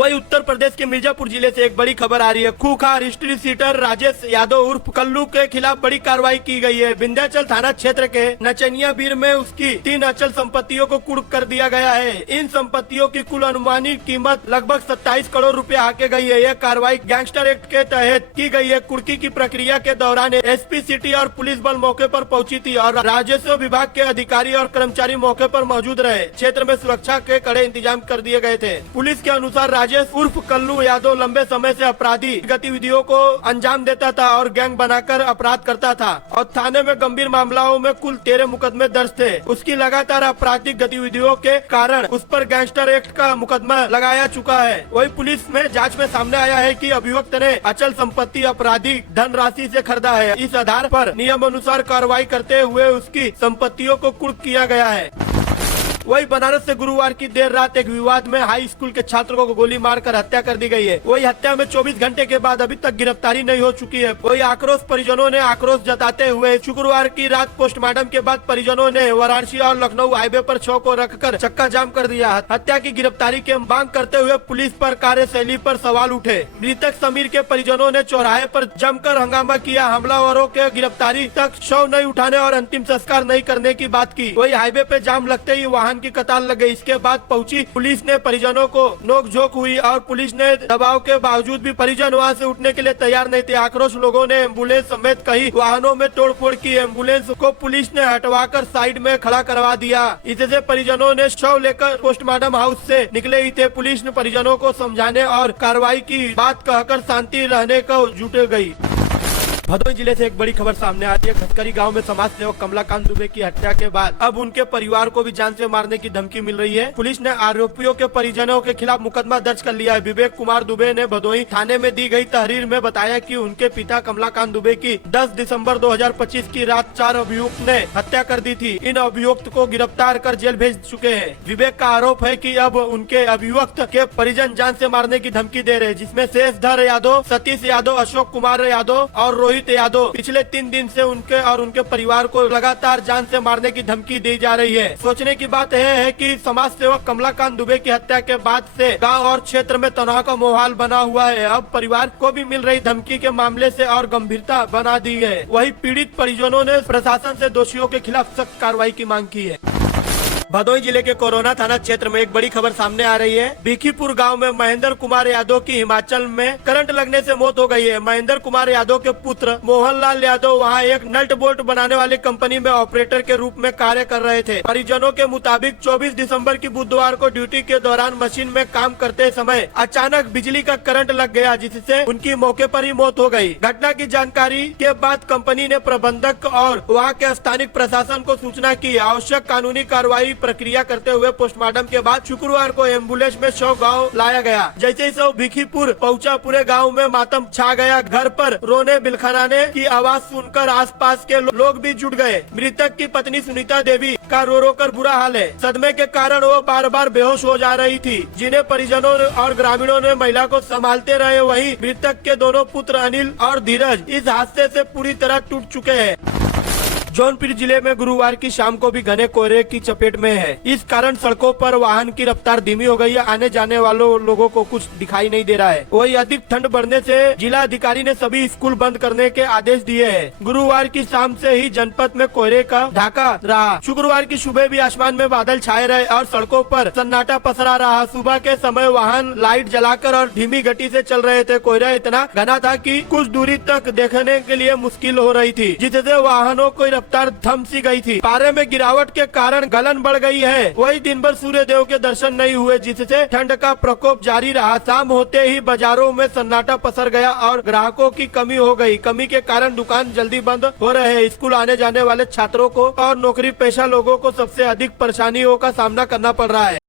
वही उत्तर प्रदेश के मिर्जापुर जिले से एक बड़ी खबर आ रही है। खूंखार हिस्ट्री सीटर राजेश यादव उर्फ कल्लू के खिलाफ बड़ी कार्रवाई की गई है। विंध्याचल थाना क्षेत्र के नचनिया बीर में उसकी 3 अचल संपत्तियों को कुर्क कर दिया गया है। इन संपत्तियों की कुल अनुमानित कीमत लगभग 27 करोड़ रुपए आके गई है। यह कार्रवाई गैंगस्टर एक्ट के तहत की गई है। कुर्की की प्रक्रिया के दौरान एसपी सिटी और पुलिस बल मौके पर पहुंची थी और राजस्व विभाग के अधिकारी और कर्मचारी मौके पर मौजूद रहे। क्षेत्र में सुरक्षा के कड़े इंतजाम कर दिए गए थे। पुलिस के अनुसार राजेश उर्फ कल्लू यादव लंबे समय से अपराधी गतिविधियों को अंजाम देता था और गैंग बनाकर अपराध करता था और थाने में गंभीर मामलों में कुल 13 मुकदमे दर्ज थे। उसकी लगातार आपराधिक गतिविधियों के कारण उस पर गैंगस्टर एक्ट का मुकदमा लगाया चुका है। वही पुलिस में जांच में सामने आया है कि अभियुक्त ने अचल संपत्ति आपराधिक धनराशि से खरीदा है। इस आधार पर नियम अनुसार कार्रवाई करते हुए उसकी संपत्तियों को कुर्क किया गया है। वही बनारस से गुरुवार की देर रात एक विवाद में हाई स्कूल के छात्रों को गोली मारकर हत्या कर दी गई है। वही हत्या में 24 घंटे के बाद अभी तक गिरफ्तारी नहीं हो चुकी है। वही आक्रोश परिजनों ने आक्रोश जताते हुए शुक्रवार की रात पोस्टमार्टम के बाद परिजनों ने वाराणसी और लखनऊ हाईवे पर शव को रखकर चक्का जाम कर दिया। हत्या की गिरफ्तारी की मांग करते हुए पुलिस पर कार्यशैली पर सवाल उठे। मृतक समीर के परिजनों ने चौराहे पर जमकर हंगामा किया। हमलावरों के गिरफ्तारी तक शव नहीं उठाने और अंतिम संस्कार नहीं करने की बात की। वही हाईवे पे जाम लगते ही वाहन की कतार लग गई। इसके बाद पहुंची पुलिस ने परिजनों को नोकझोंक हुई और पुलिस ने दबाव के बावजूद भी परिजन वहां से उठने के लिए तैयार नहीं थे। आक्रोश लोगों ने एम्बुलेंस समेत कई वाहनों में तोड़फोड़ की। एम्बुलेंस को पुलिस ने हटवाकर साइड में खड़ा करवा दिया। इससे परिजनों ने शव लेकर पोस्टमार्टम हाउस से निकले ही थे। पुलिस ने परिजनों को समझाने और कार्रवाई की बात कहकर शांति रहने को जुट गई। भदोही जिले से एक बड़ी खबर सामने आ रही है। खटकरी गांव में समाज सेवक कमलाकांत दुबे की हत्या के बाद अब उनके परिवार को भी जान से मारने की धमकी मिल रही है। पुलिस ने आरोपियों के परिजनों के खिलाफ मुकदमा दर्ज कर लिया है। विवेक कुमार दुबे ने भदोही थाने में दी गई तहरीर में बताया कि उनके पिता कमलाकांत दुबे की 10 दिसंबर 2025 की रात 4 अभियुक्त ने हत्या कर दी थी। इन अभियुक्त को गिरफ्तार कर जेल भेज चुके हैं। विवेक का आरोप है कि अब उनके अभियुक्त के परिजन जान से मारने की धमकी दे रहे, जिसमें शेषधर यादव, सतीश यादव, अशोक कुमार यादव और रोहित यादव पिछले 3 दिन से उनके और उनके परिवार को लगातार जान से मारने की धमकी दी जा रही है। सोचने की बात यह है कि समाज सेवक कमलाकांत दुबे की हत्या के बाद से गांव और क्षेत्र में तनाव का माहौल बना हुआ है। अब परिवार को भी मिल रही धमकी के मामले से और गंभीरता बना दी है। वही पीड़ित परिजनों ने प्रशासन से दोषियों के खिलाफ सख्त कार्रवाई की मांग की है। भदोही जिले के कोरोना थाना क्षेत्र में एक बड़ी खबर सामने आ रही है। भिखीपुर गांव में महेंद्र कुमार यादव की हिमाचल में करंट लगने से मौत हो गई है। महेंद्र कुमार यादव के पुत्र मोहनलाल यादव वहां एक नट बोल्ट बनाने वाली कंपनी में ऑपरेटर के रूप में कार्य कर रहे थे। परिजनों के मुताबिक 24 दिसंबर की बुधवार को ड्यूटी के दौरान मशीन में काम करते समय अचानक बिजली का करंट लग गया, जिससे उनकी मौके पर ही मौत हो गई। घटना की जानकारी के बाद कंपनी ने प्रबंधक और वहाँ के स्थानीय प्रशासन को सूचना की। आवश्यक कानूनी कार्रवाई प्रक्रिया करते हुए पोस्टमार्टम के बाद शुक्रवार को एम्बुलेंस में शव गांव लाया गया। जैसे ही शव भिखीपुर पहुंचा, पूरे गांव में मातम छा गया। घर पर रोने बिलखनाने की आवाज सुनकर आसपास के लोग भी जुट गए। मृतक की पत्नी सुनीता देवी का रो रो कर बुरा हाल है। सदमे के कारण वो बार बार बेहोश हो जा रही थी, जिन्हें परिजनों और ग्रामीणों ने महिला को संभालते रहे। वहीं मृतक के दोनों पुत्र अनिल और धीरज इस हादसे से पूरी तरह टूट चुके हैं। जौनपुर जिले में गुरुवार की शाम को भी घने कोहरे की चपेट में है। इस कारण सड़कों पर वाहन की रफ्तार धीमी हो गई है। आने जाने वालों लोगों को कुछ दिखाई नहीं दे रहा है। वही अधिक ठंड बढ़ने से जिला अधिकारी ने सभी स्कूल बंद करने के आदेश दिए हैं। गुरुवार की शाम से ही जनपद में कोहरे का ढाका रहा। शुक्रवार की सुबह भी आसमान में बादल छाए रहे और सड़कों पर सन्नाटा पसरा रहा। सुबह के समय वाहन लाइट जलाकर और धीमी गति से चल रहे थे। कोहरा इतना घना था कि कुछ दूरी तक देखने के लिए मुश्किल हो रही थी, जिससे वाहनों को रफ्तार थम सी गई थी। पारे में गिरावट के कारण गलन बढ़ गई है। वही दिन भर सूर्य देव के दर्शन नहीं हुए, जिससे ठंड का प्रकोप जारी रहा। शाम होते ही बाजारों में सन्नाटा पसर गया और ग्राहकों की कमी हो गई। कमी के कारण दुकान जल्दी बंद हो रहे हैं। स्कूल आने जाने वाले छात्रों को और नौकरी पेशा लोगों को सबसे अधिक परेशानियों का सामना करना पड़ रहा है।